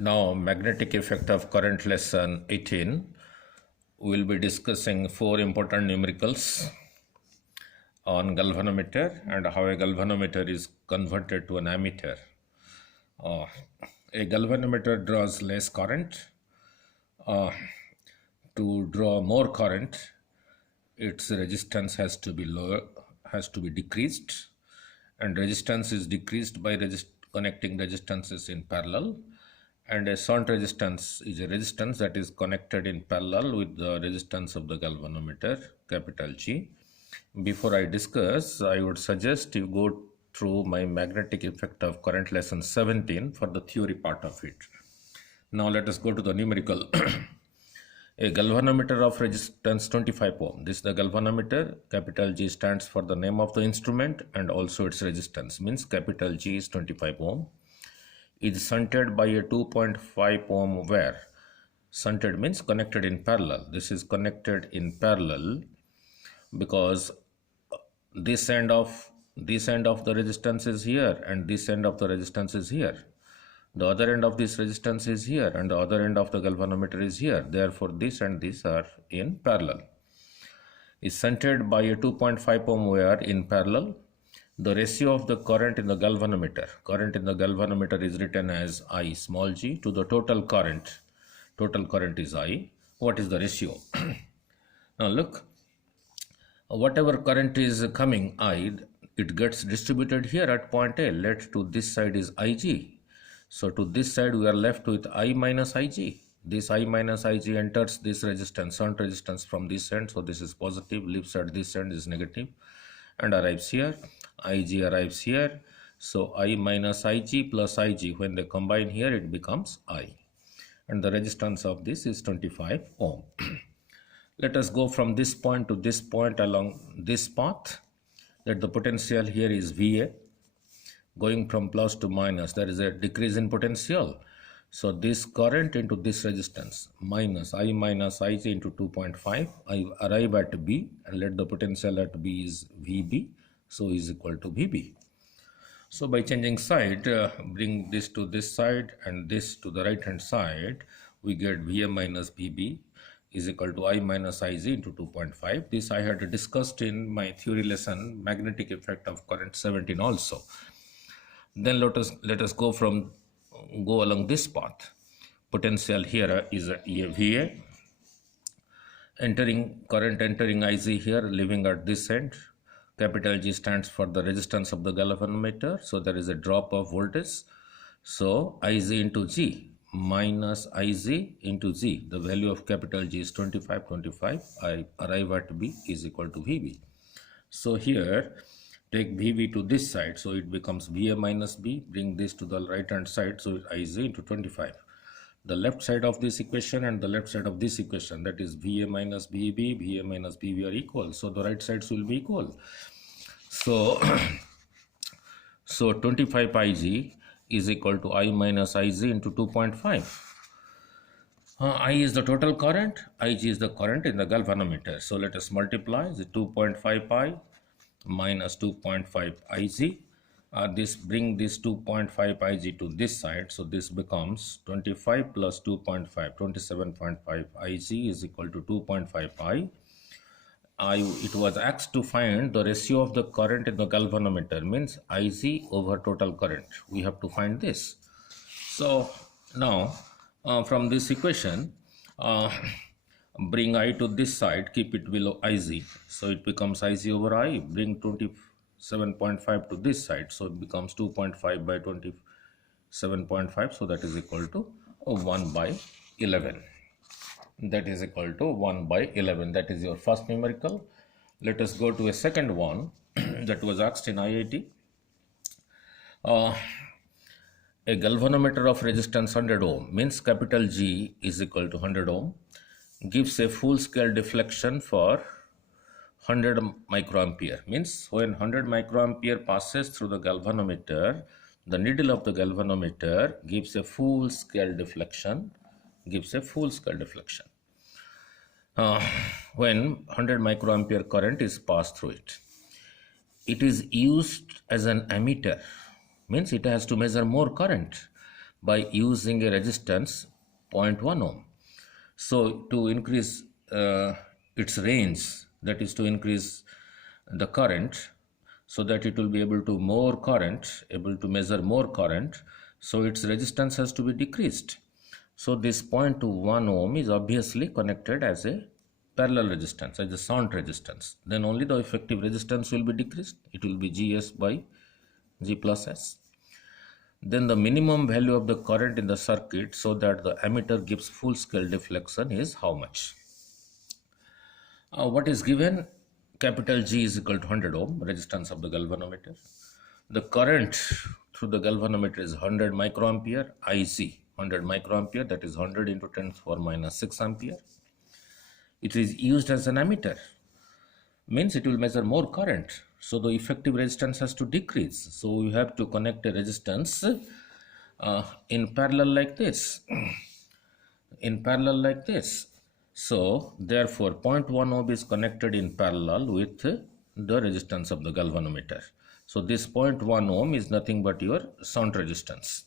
Now, magnetic effect of current lesson 18. We will be discussing 4 important numericals on galvanometer and how a galvanometer is converted to an ammeter. A galvanometer draws less current. To draw more current, its resistance has to be decreased, and resistance is decreased by connecting resistances in parallel. And a shunt resistance is a resistance that is connected in parallel with the resistance of the galvanometer, capital G. Before I discuss, I would suggest you go through my magnetic effect of current lesson 17 for the theory part of it. Now let us go to the numerical. A galvanometer of resistance 25 ohm. This is the galvanometer. Capital G stands for the name of the instrument and also its resistance. Means capital G is 25 ohm. Is shunted by a 2.5 ohm wire. Shunted means connected in parallel. This is connected in parallel because this end of the resistance is here and this end of the resistance is here. The other end of this resistance is here and the other end of the galvanometer is here. Therefore, this and this are in parallel. Is shunted by a 2.5 ohm wire in parallel. The ratio of the current in the galvanometer is written as I small g to the total current. Total current is I. What is the ratio? Now look, whatever current is coming I, it gets distributed here at point A. Let to this side is Ig. So to this side we are left with I minus Ig. This I minus Ig enters this resistance, shunt resistance from this end. So this is positive, leaves at this end is negative and arrives here. Ig arrives here. So I minus Ig plus Ig, when they combine here, it becomes I. And the resistance of this is 25 ohm. Let us go from this point to this point along this path. That the potential here is VA. Going from plus to minus, there is a decrease in potential. So this current into this resistance minus I minus Ig into 2.5. I arrive at B and let the potential at B is VB. So is equal to VB. So by changing side, bring this to this side and this to the right hand side, we get VA minus VB is equal to I minus Ig into 2.5. This I had discussed in my theory lesson, magnetic effect of current 17 also. Then let us go along this path. Potential here is a VA. Current entering Ig here, leaving at this end. Capital G stands for the resistance of the galvanometer. So there is a drop of voltage. So Ig into G minus Ig into G. The value of capital G is 25. I arrive at B is equal to VB. So here take VB to this side. So it becomes VA minus B. Bring this to the right hand side. So Ig into 25. The left side of this equation and the left side of this equation, that is VA minus VB, VA minus BB are equal. So the right sides will be equal. So 25 Ig is equal to I minus Ig into 2.5. I is the total current, Ig is the current in the galvanometer. So let us multiply the 2.5 pi minus 2.5 Ig. Bring this 2.5 Ig to this side. So this becomes 25 plus 2.5, 27.5 Ig is equal to 2.5 pi. It was asked to find the ratio of the current in the galvanometer, means Ig over total current. We have to find this. So now from this equation, bring I to this side, keep it below Ig. So it becomes Ig over I. Bring 27.5 to this side. So it becomes 2.5 by 27.5. So that is equal to 1 by 11. That is equal to 1 by 11. That is your first numerical. Let us go to a second one that was asked in IIT. A galvanometer of resistance 100 ohm, means capital G is equal to 100 ohm, gives a full scale deflection for 100 microampere. Means when 100 microampere passes through the galvanometer, the needle of the galvanometer gives a full scale deflection. When 100 microampere current is passed through it. It is used as an ammeter, means it has to measure more current. by using a resistance 0.1 ohm. So to increase its range, that is to increase the current, so that it will be able to measure more current, so its resistance has to be decreased. So this 0.1 ohm is obviously connected as a parallel resistance, as a shunt resistance. Then only the effective resistance will be decreased. It will be Gs by G plus S. Then the minimum value of the current in the circuit so that the ammeter gives full scale deflection is how much? What is given? Capital G is equal to 100 ohm, resistance of the galvanometer. The current through the galvanometer is 100 microampere, IC 100 microampere, that is 100 into 10 to the power minus 6 ampere. It is used as an ammeter, means it will measure more current, so the effective resistance has to decrease. So we have to connect a resistance in parallel like this. So therefore 0.1 ohm is connected in parallel with the resistance of the galvanometer. So this 0.1 ohm is nothing but your shunt resistance.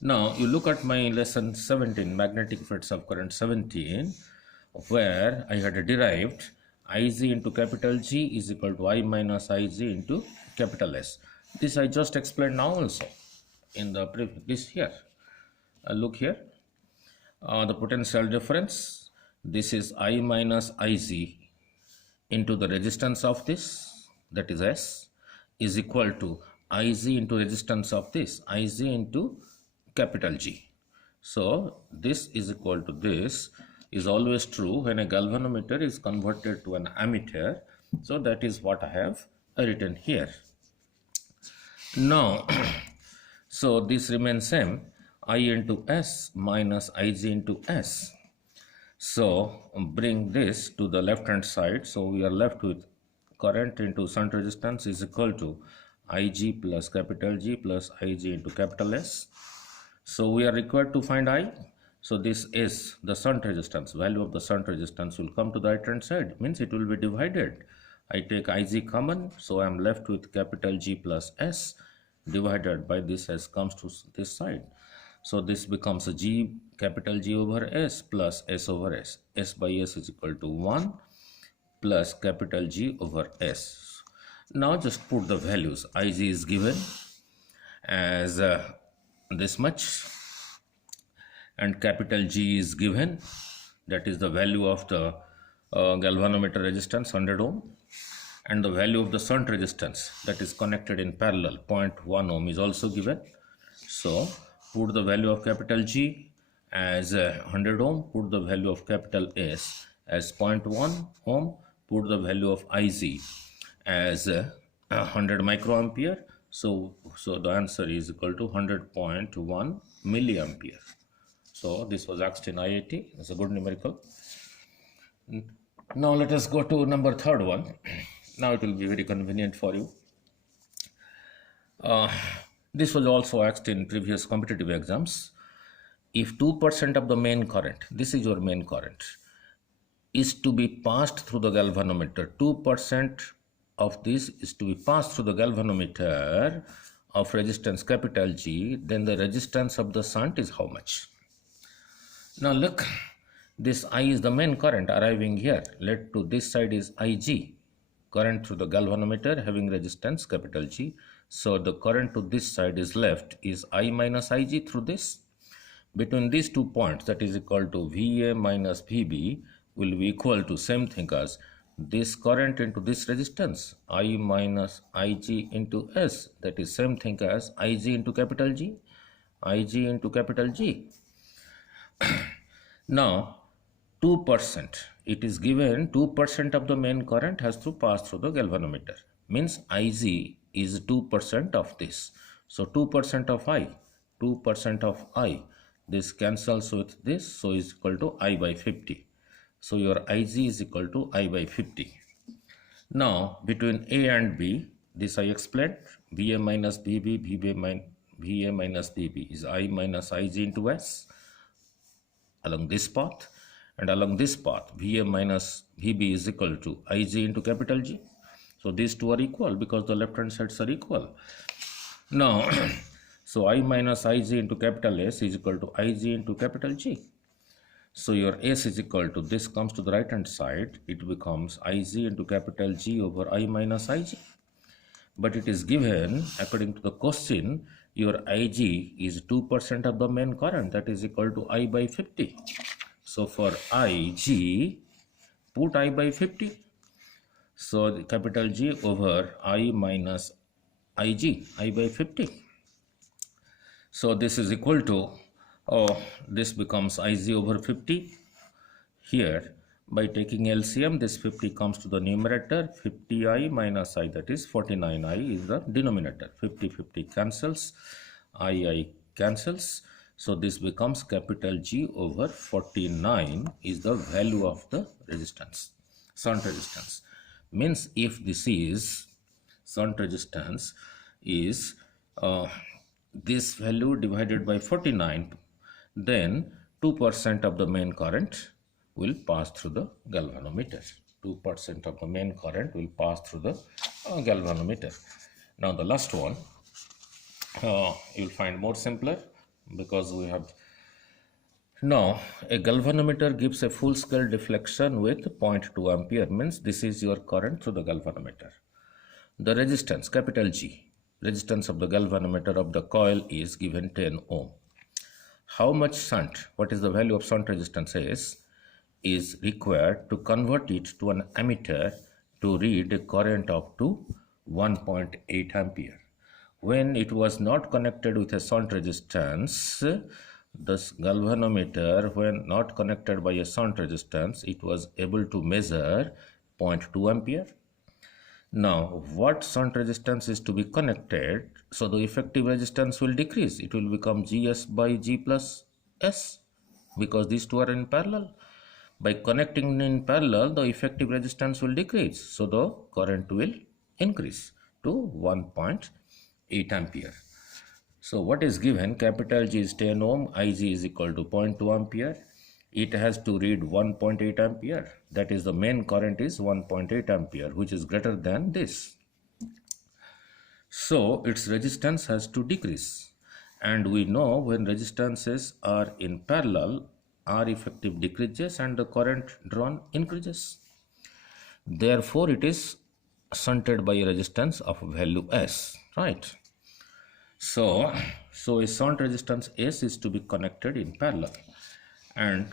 Now you look at my lesson 17, magnetic effects of current 17, where I had derived Ig into capital G is equal to I minus Ig into capital S. This I just explained now also in the this here. Look here, the potential difference, this is I minus Ig into the resistance of this, that is S, is equal to Ig into resistance of this, Ig into capital G. So this is equal to this is always true when a galvanometer is converted to an ammeter. So that is what I have written here. Now so this remains same, I into S minus Ig into S. So bring this to the left hand side, so we are left with current into shunt resistance is equal to Ig plus capital G plus Ig into capital S. So we are required to find I. So this is the shunt resistance, value of the shunt resistance will come to the right hand side, means it will be divided. I take Ig common, so I am left with capital G plus S divided by this S comes to this side. So this becomes a G, capital G over S plus S over S. S by S is equal to 1 plus capital G over S. Now just put the values. Ig is given as this much and capital G is given, that is the value of the galvanometer resistance 100 ohm, and the value of the shunt resistance that is connected in parallel 0.1 ohm is also given. So put the value of capital G as 100 ohm, put the value of capital S as 0.1 ohm, put the value of Ig as 100 microampere. So the answer is equal to 100.1 milliampere. So this was asked in IIT. It's a good numerical. Now let us go to number third one. Now it will be very convenient for you. This was also asked in previous competitive exams. If 2% of the main current, this is your main current, is to be passed through the galvanometer, 2% of this is to be passed through the galvanometer of resistance capital G, then the resistance of the shunt is how much? Now look, this I is the main current arriving here. Let to this side is Ig, current through the galvanometer having resistance capital G. So the current to this side is left is I minus Ig through this. Between these 2 points, that is equal to Va minus Vb, will be equal to same thing as this current into this resistance, I minus Ig into S, that is same thing as Ig into capital G, Ig into capital G. Now 2%, it is given 2% of the main current has to pass through the galvanometer, means Ig is 2% of this. So 2% of I, 2% of I, this cancels with this, so is equal to I by 50. So your Ig is equal to I by 50. Now between A and B, this I explained, Va minus Vb, Va minus Vb is I minus Ig into S along this path, and along this path Va minus Vb is equal to Ig into capital G. So these two are equal because the left hand sides are equal. Now So I minus Ig into capital S is equal to Ig into capital G. So your S is equal to, this comes to the right hand side, it becomes Ig into capital G over I minus Ig. But it is given, according to the question, your Ig is 2% of the main current, that is equal to I by 50. So for Ig, put I by 50. So the capital G over I minus Ig, I by 50. So this is equal to, this becomes Ig over 50. Here, by taking LCM, this 50 comes to the numerator, 50I minus I, that is 49I is the denominator. 50 cancels, I cancels. So this becomes capital G over 49 is the value of the resistance, shunt resistance. Means if this is shunt resistance is this value divided by 49, then 2% of the main current will pass through the galvanometer. 2% of the main current will pass through the galvanometer. Now the last one, you'll find more simpler because we have. Now a galvanometer gives a full scale deflection with 0.2 ampere, means this is your current through the galvanometer. The resistance, capital G, resistance of the galvanometer of the coil is given 10 ohm. How much shunt, what is the value of shunt resistance is required to convert it to an ammeter to read a current up to 1.8 ampere. When it was not connected with a shunt resistance, this galvanometer, when not connected by a shunt resistance, it was able to measure 0.2 ampere. Now, what shunt resistance is to be connected? So the effective resistance will decrease. It will become GS by G plus S because these two are in parallel. By connecting in parallel, the effective resistance will decrease. So the current will increase to 1.8 ampere. So what is given? Capital G is 10 ohm, Ig is equal to 0.2 ampere. It has to read 1.8 ampere. That is, the main current is 1.8 ampere, which is greater than this. So its resistance has to decrease. And we know when resistances are in parallel, R effective decreases and the current drawn increases. Therefore, it is shunted by a resistance of value S, right? So a shunt resistance S is to be connected in parallel. And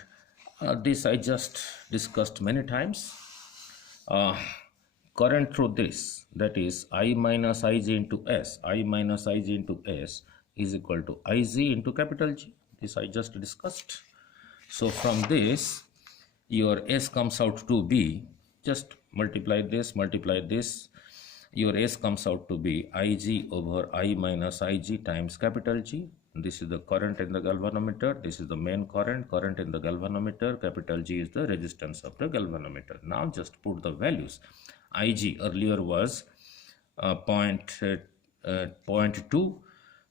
this I just discussed many times. Current through this, that is I minus Ig into S, I minus Ig into S is equal to Ig into capital G. This I just discussed. So from this, your S comes out to be, just multiply this, your S comes out to be Ig over I minus Ig times capital G. This is the current in the galvanometer. This is the main current in the galvanometer. Capital G is the resistance of the galvanometer. Now just put the values. Ig earlier was 0.2.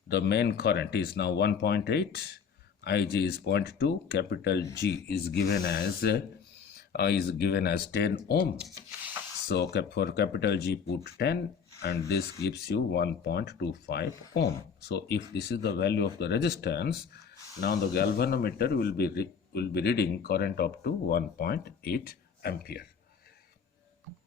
The main current is now 1.8. Ig is 0.2. Capital G is given as 10 ohm. So for capital G put 10, and this gives you 1.25 ohm. So if this is the value of the resistance, now the galvanometer will be reading current up to 1.8 ampere.